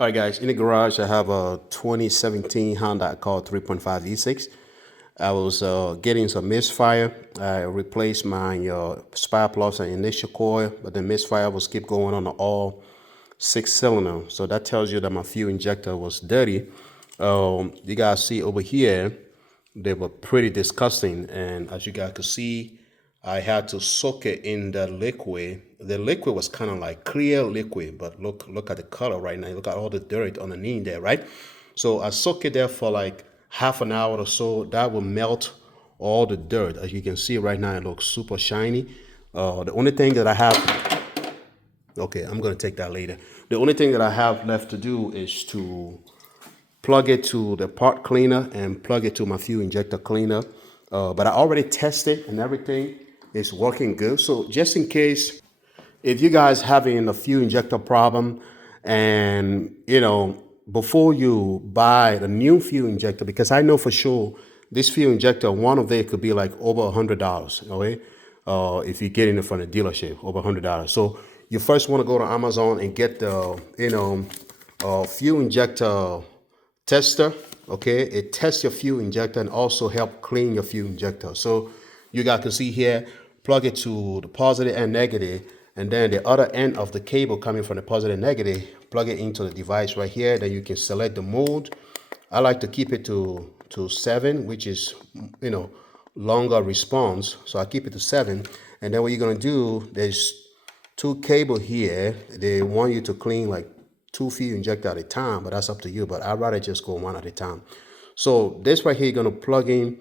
All right, guys, in the garage, I have a 2017 Honda Accord 3.5 V6. I was getting some misfire. I replaced my spark plugs and initial coil, but the misfire was keep going on the all 6-cylinder. So that tells you that my fuel injector was dirty. You guys see over here, they were pretty disgusting. And as you guys could see, I had to soak it in the liquid. The liquid was kind of like clear liquid, but look at the color right now. Look at all the dirt underneath there, right? So I soak it there for like half an hour or so. That will melt all the dirt. As you can see right now, it looks super shiny. The only thing that I have, okay, I'm gonna take that later. The only thing that I have left to do is to plug it to the part cleaner and plug it to my fuel injector cleaner. But I already tested and everything is working good. So just in case, if you guys having a fuel injector problem and, before you buy the new fuel injector, because I know for sure this fuel injector, one of them could be like over $100, okay? If you get it from the dealership, over $100. So you first want to go to Amazon and get the, fuel injector tester. Okay, it tests your fuel injector and also help clean your fuel injector. So you guys can see here, plug it to the positive and negative, and then the other end of the cable coming from the positive and negative, plug it into the device right here. Then you can select the mode. I like to keep it to 7, which is longer response. So I keep it to 7, and then what you're gonna do, there's 2 cable here. They want you to clean like 2 fuel injector at a time, but that's up to you. But I'd rather just go 1 at a time. So this right here, you're gonna plug in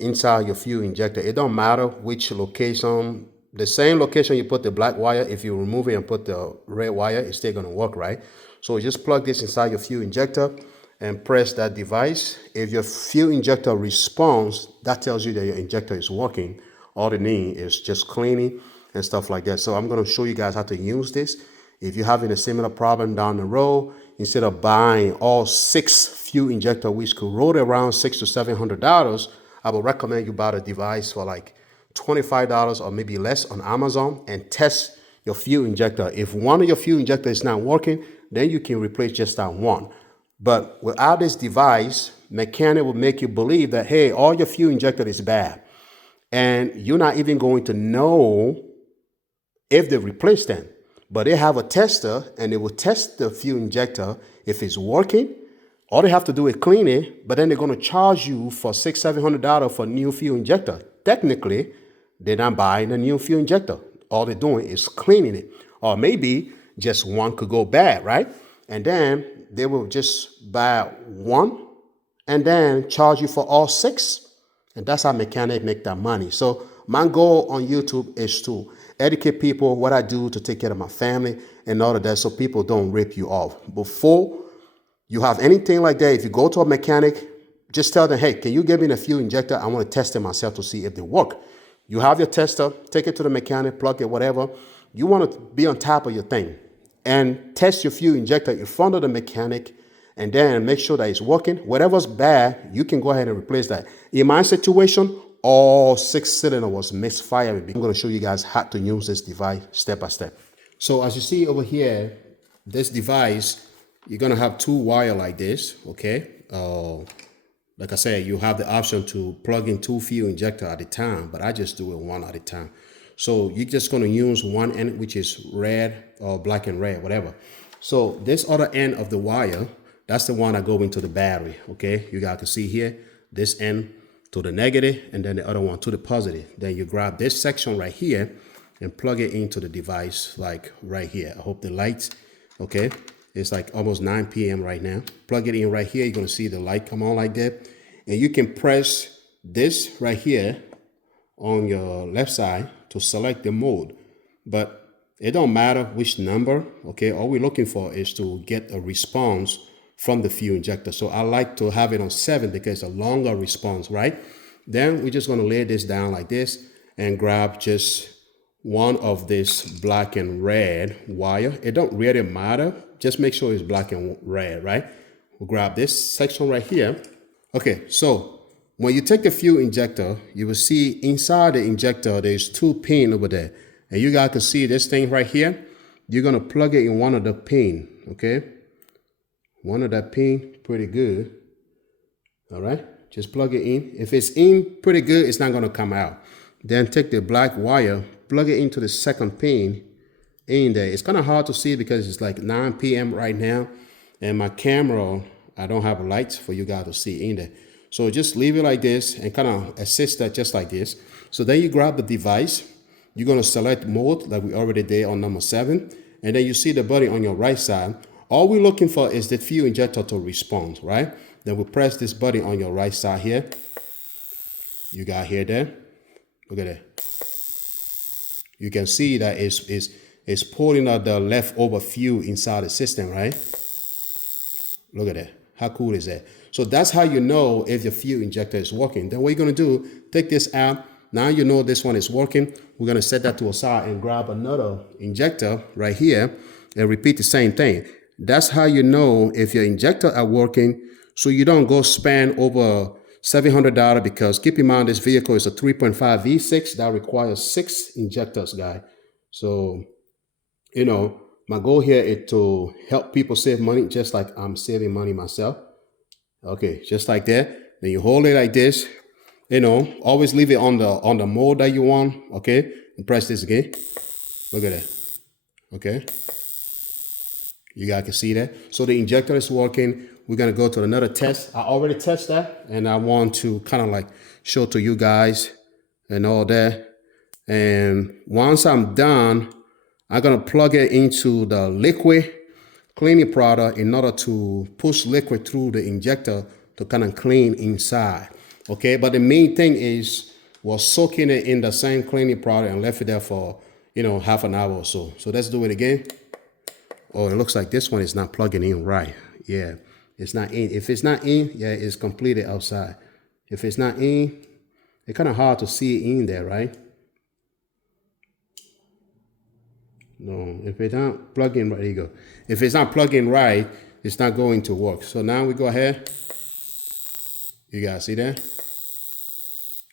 inside your fuel injector. It don't matter which location, the same location you put the black wire, if you remove it and put the red wire, it's still gonna work, right? So just plug this inside your fuel injector and press that device. If your fuel injector responds, that tells you that your injector is working. All it needs is just cleaning and stuff like that. So I'm gonna show you guys how to use this. If you're having a similar problem down the road, instead of buying all 6 fuel injector, which could roll around $600 to $700, I would recommend you buy the device for like $25 or maybe less on Amazon and test your fuel injector. If one of your fuel injector is not working, then you can replace just that one. But without this device, mechanic will make you believe that, hey, all your fuel injector is bad. And you're not even going to know if they replace them. But they have a tester and they will test the fuel injector if it's working. All they have to do is clean it, but then they're going to charge you for $600, $700 for a new fuel injector. Technically, they're not buying a new fuel injector. All they're doing is cleaning it. Or maybe just one could go bad, right? And then they will just buy 1 and then charge you for all 6. And that's how mechanics make that money. So my goal on YouTube is to educate people what I do to take care of my family and all of that, so people don't rip you off. Before you have anything like that, if you go to a mechanic, just tell them, hey, can you give me a fuel injector? I want to test it myself to see if they work. You have your tester, take it to the mechanic, plug it, whatever. You want to be on top of your thing and test your fuel injector in front of the mechanic and then make sure that it's working. Whatever's bad, you can go ahead and replace that. In my situation, all 6 cylinder was misfiring. I'm going to show you guys how to use this device step by step. So as you see over here, this device, you're going to have 2 wire like this, okay? Like I said, you have the option to plug in 2 fuel injector at a time, but I just do it 1 at a time. So you're just going to use one end, which is red or black and red, whatever. So this other end of the wire, that's the one that go into the battery, okay? You guys can see here, this end to the negative and then the other one to the positive. Then you grab this section right here and plug it into the device like right here. I hope the lights, okay? It's like almost 9 p.m. right now. Plug it in right here. You're gonna see the light come on like that. And you can press this right here on your left side to select the mode. But it don't matter which number, okay? All we're looking for is to get a response from the fuel injector. So I like to have it on 7 because it's a longer response, right? Then we're just gonna lay this down like this and grab just one of this black and red wire. It don't really matter. Just make sure it's black and red, right? We'll grab this section right here. Okay, so when you take the fuel injector, you will see inside the injector, there's 2 pins over there. And you guys can see this thing right here. You're gonna plug it in one of the pins, okay? one of that pin pretty good. All right, just plug it in. If it's in pretty good, it's not gonna come out. Then take the black wire, plug it into the second pin in there. It's kind of hard to see because it's like 9 p.m. right now, and my camera, I don't have lights for you guys to see in there. So just leave it like this and kind of assist that just like this. So then you grab the device, you're gonna select mode like we already did on number 7, and then you see the button on your right side. All we're looking for is the fuel injector to respond, right? Then we press this button on your right side here. You got here there. Look at that. You can see that it's pulling out the leftover fuel inside the system, right? Look at that. How cool is that? So that's how you know if your fuel injector is working. Then what you're gonna do, take this out. Now you know this one is working. We're gonna set that to a side and grab another injector right here and repeat the same thing. That's how you know if your injector are working, so you don't go spend over $700, because keep in mind this vehicle is a 3.5 V6 that requires 6 injectors, guy. So, you know, my goal here is to help people save money just like I'm saving money myself. Okay, just like that. Then you hold it like this. You know, always leave it on the mode that you want. Okay, and press this again. Look at that. Okay. You guys can see that. So the injector is working. We're gonna go to another test. I already tested that, and I want to kind of like show to you guys and all that. And once I'm done, I'm gonna plug it into the liquid cleaning product in order to push liquid through the injector to kind of clean inside. Okay, but the main thing is we're soaking it in the same cleaning product and left it there for, you know, half an hour or so. So let's do it again. Oh, it looks like this one is not plugging in right. Yeah, it's not in. If it's not in, yeah, it's completely outside. If it's not in, it's kind of hard to see it in there, right? No, if it's not plugging right, there you go. If it's not plugging right, it's not going to work. So now we go ahead. You guys see that?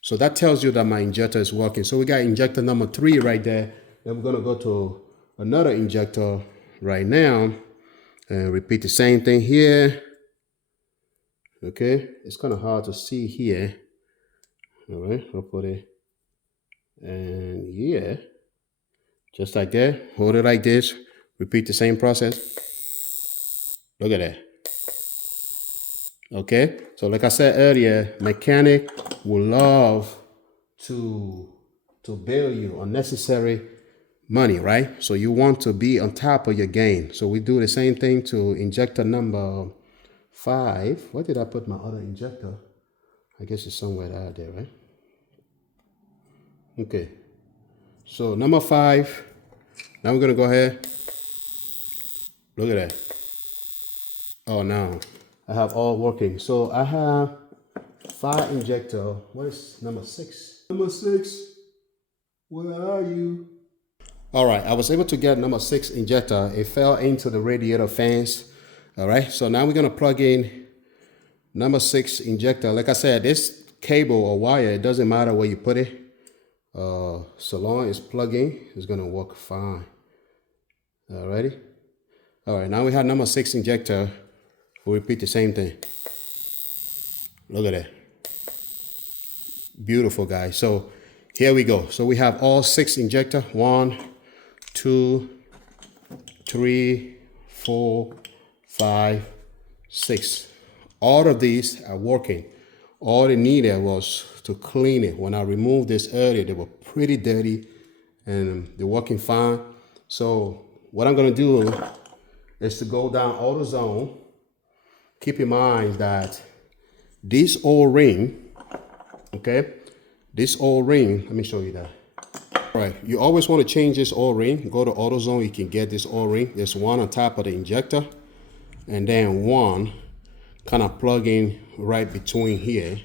So that tells you that my injector is working. So we got injector number 3 right there. Then we're gonna go to another injector right now and repeat the same thing here. Okay, it's kind of hard to see here. All right, I'll put it, and yeah, just like that. Hold it like this. Repeat the same process. Look at that. Okay, so like I said earlier, mechanic will love to bill you unnecessary money, right? So you want to be on top of your game. So we do the same thing to injector number 5. Where did I put my other injector? I guess it's somewhere out there, right? Okay. So number 5. Now we're gonna go ahead. Look at that. Oh, now I have all working. So I have 5 injector. What is number 6? Number 6. Where are you? All right, I was able to get number 6 injector. It fell into the radiator fans. All right, so now we're gonna plug in number 6 injector. Like I said, this cable or wire, it doesn't matter where you put it. So long as it's plugging, it's gonna work fine. Alrighty. All right, now we have number 6 injector. We'll repeat the same thing. Look at that. Beautiful, guys. So here we go. So we have all 6 injector. 1, 2, 3, 4, 5, 6. All of these are working. All it needed was to clean it. When I removed this earlier, they were pretty dirty and they're working fine. So what I'm gonna do is to go down AutoZone. Keep in mind that this O-ring, okay, this O-ring, let me show you that. All right, you always want to change this O-ring. Go to AutoZone, you can get this O-ring. There's one on top of the injector, and then one kind of plug in right between here,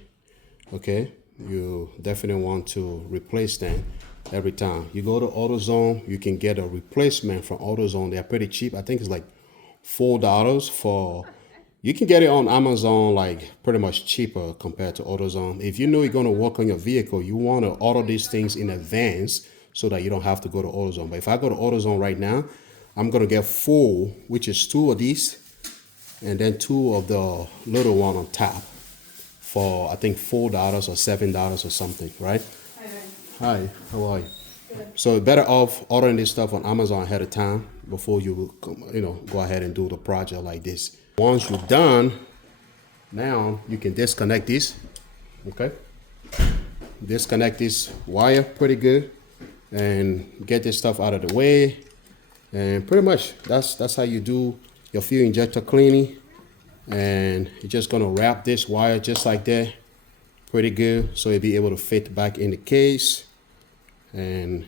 okay? You definitely want to replace them every time. You go to AutoZone, you can get a replacement from AutoZone. They're pretty cheap. I think it's like $4 for, you can get it on Amazon like pretty much cheaper compared to AutoZone. If you know you're gonna work on your vehicle, you wanna order these things in advance so that you don't have to go to AutoZone. But if I go to AutoZone right now, I'm gonna get 4, which is 2 of these, and then 2 of the little one on top for I think $4 or $7 or something, right? Hi, how are you? So better off ordering this stuff on Amazon ahead of time before you go ahead and do the project like this. Once you're done, now you can disconnect this, okay? Disconnect this wire pretty good and get this stuff out of the way. And pretty much that's how you do your fuel injector cleaning. And you're just gonna wrap this wire just like that, pretty good, so you'll be able to fit back in the case. And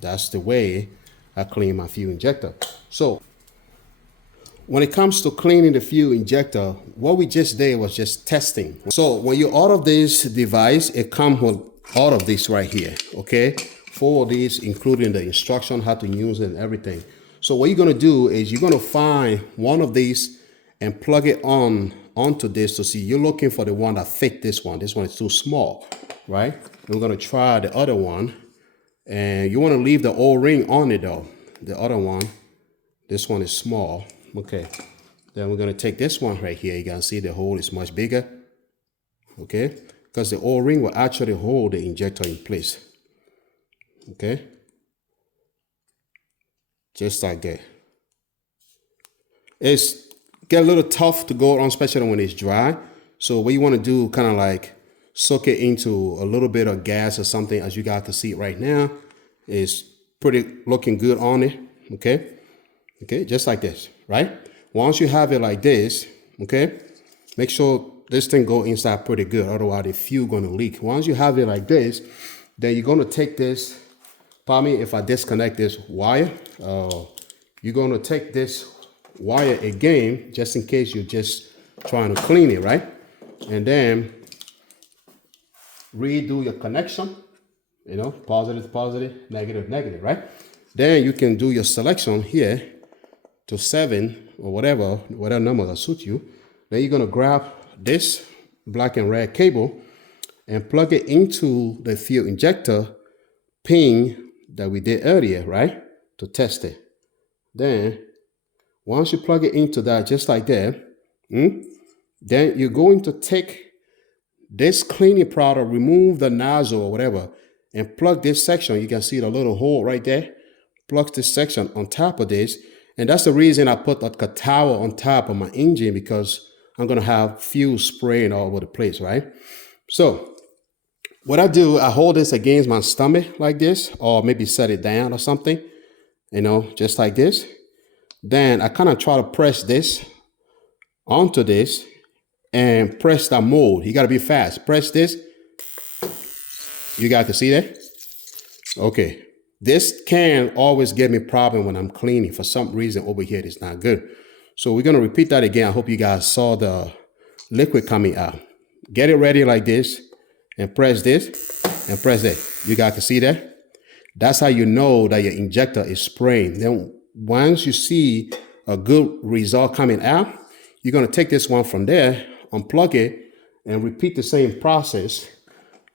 that's the way I clean my fuel injector. So when it comes to cleaning the fuel injector, what we just did was just testing. So when you order this device, it comes with all of this right here, okay? 4 of these, including the instruction, how to use it and everything. So what you're gonna do is you're gonna find one of these and plug it onto this to see. You're looking for the one that fit this one. This one is too small, right? And we're gonna try the other one. And you wanna leave the O-ring on it though. The other one, this one is small. Okay, then we're gonna take this one right here. You can see the hole is much bigger, okay? Because the O-ring will actually hold the injector in place, okay? Just like that. It's get a little tough to go on, especially when it's dry. So what you wanna do, kind of like soak it into a little bit of gas or something, as you guys can see right now. It's pretty looking good on it, okay? Okay, just like this, right? Once you have it like this, okay, make sure this thing go inside pretty good, otherwise the fuel gonna leak. Once you have it like this, then you're gonna take this, pardon me if I disconnect this wire, you're gonna take this wire again, just in case you're just trying to clean it, right? And then redo your connection, positive, positive, negative, negative, right? Then you can do your selection here to 7 or whatever number that suits you. Then you're gonna grab this black and red cable and plug it into the fuel injector pin that we did earlier, right? To test it. Then once you plug it into that, just like that, then you're going to take this cleaning product, remove the nozzle or whatever, and plug this section. You can see the little hole right there. Plug this section on top of this. And that's the reason I put a towel on top of my engine, because I'm gonna have fuel spraying all over the place, right? So what I do, I hold this against my stomach like this, or maybe set it down or something, just like this. Then I kind of try to press this onto this and press that mold. You gotta be fast. Press this. You guys can see that? Okay. This can always give me problem when I'm cleaning. For some reason over here, it's not good. So we're gonna repeat that again. I hope you guys saw the liquid coming out. Get it ready like this and press this and press it. You guys can see that? That's how you know that your injector is spraying. Then once you see a good result coming out, you're gonna take this one from there, unplug it, and repeat the same process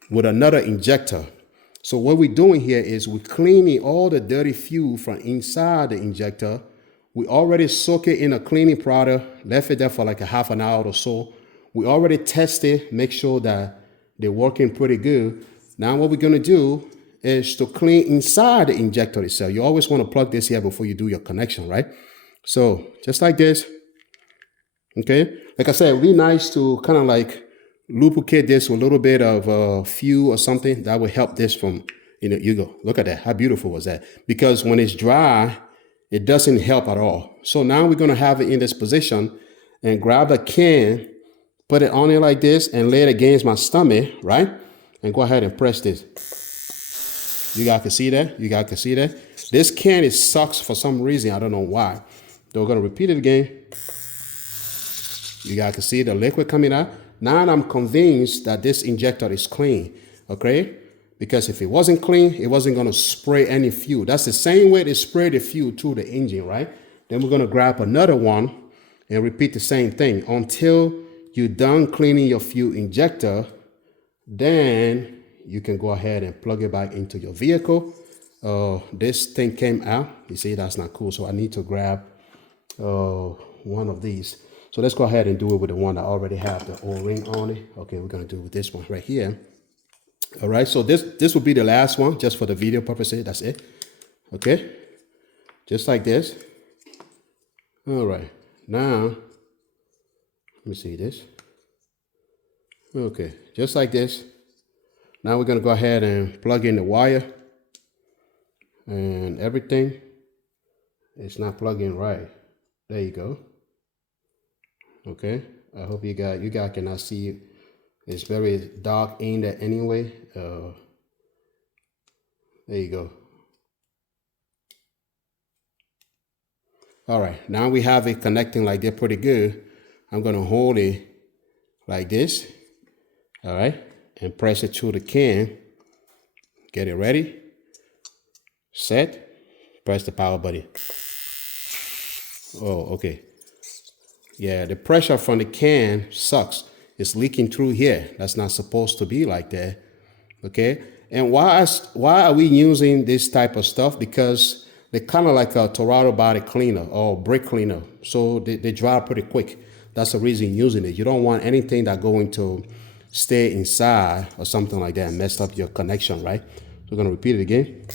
with another injector. So what we're doing here is we're cleaning all the dirty fuel from inside the injector. We already soak it in a cleaning product, left it there for like a half an hour or so. We already tested, make sure that they're working pretty good. Now what we're gonna do is to clean inside the injector itself. You always wanna plug this here before you do your connection, right? So just like this, okay? Like I said, it would be nice to kind of like lubricate this with a little bit of fuel or something that will help this from, you go, look at that. How beautiful was that? Because when it's dry, it doesn't help at all. So now we're gonna have it in this position and grab the can, put it on it like this and lay it against my stomach, right? And go ahead and press this. You guys can see that? You guys can see that? This can, it sucks for some reason. I don't know why. So we're gonna repeat it again. You guys can see the liquid coming out. Now I'm convinced that this injector is clean, okay? Because if it wasn't clean, it wasn't gonna spray any fuel. That's the same way they spray the fuel to the engine, right? Then we're gonna grab another one and repeat the same thing until you're done cleaning your fuel injector. Then you can go ahead and plug it back into your vehicle. This thing came out. You see, that's not cool. So I need to grab one of these. So let's go ahead and do it with the one that already have the O-ring on it. Okay, we're gonna do it with this one right here. All right, so this will be the last one just for the video purposes. That's it. Okay, just like this. All right, now let me see this. Okay, just like this. Now we're gonna go ahead and plug in the wire, and everything. It's not plugging right. There you go. Okay, I hope you guys cannot see it. It's very dark in there anyway. There you go. All right, now we have it connecting like they're pretty good. I'm gonna hold it like this. All right, and press it to the can. Get it ready. Set. Press the power button. Oh, okay. Yeah, the pressure from the can sucks. It's leaking through here. That's not supposed to be like that. Okay. And why are we using this type of stuff? Because they're kind of like a Toronto body cleaner or brake cleaner. So they dry pretty quick. That's the reason you're using it. You don't want anything that's going to stay inside or something like that and mess up your connection, right? So we're going to repeat it again.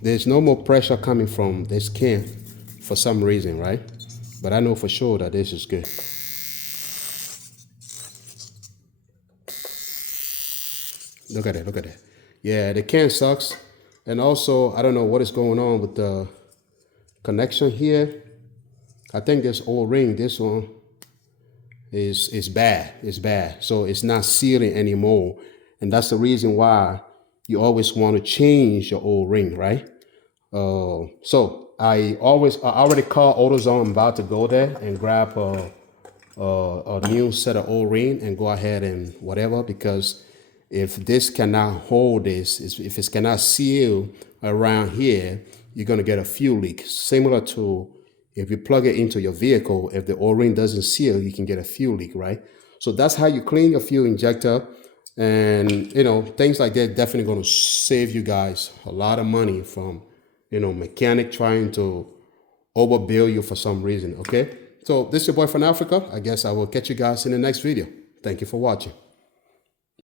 There's no more pressure coming from this can for some reason, right? But I know for sure that this is good. Look at it, look at it. Yeah, the can sucks. And also, I don't know what is going on with the connection here. I think this O-ring, this one is bad. It's bad. So it's not sealing anymore. And that's the reason why you always want to change your O-ring, right? So I already called AutoZone. I'm about to go there and grab a new set of O-ring and go ahead and whatever, because if this cannot hold this, if it cannot seal around here, you're going to get a fuel leak. Similar to if you plug it into your vehicle, if the O-ring doesn't seal, you can get a fuel leak, right? So that's how you clean your fuel injector. And, you know, things like that definitely going to save you guys a lot of money from, you know, mechanic trying to overbill you for some reason, okay? So this is your boy from Africa. I guess I will catch you guys in the next video. Thank you for watching.